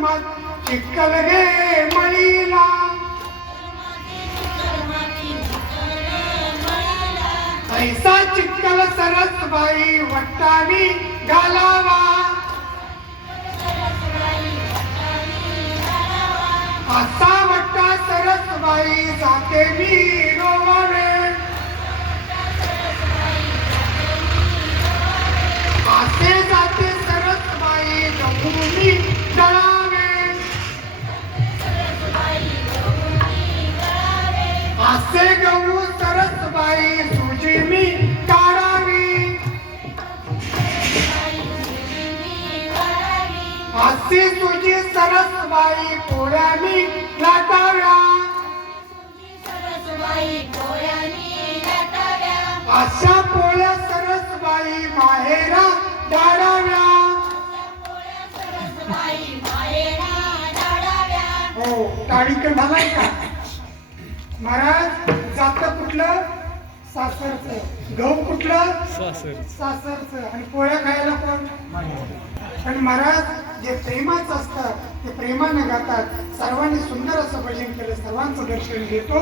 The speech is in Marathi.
कर्मात चिकल गे मळीला. ऐसा चिकल सरसबाई वट्टावी घालावा. असा वट्टा सरसबाई जाते मी. असे गहू सरसबाई तुझी मी काढावी. असे तुझी सरसबाई पोळ्या मी लाटाव्या. अशा पोळ्या सरसबाई माहेरा डाडाव्या हो टाळीकडे झालाय का? महाराज जात कुठलं? सासरचं. गहू कुठलं? सासर सासरचं. आणि पोळ्या खायला कोण? पण महाराज जे प्रेमाचं असतं ते प्रेमानं गातात. सर्वांनी सुंदर असं भजन केलं सर्वांचं दर्शन घेतो.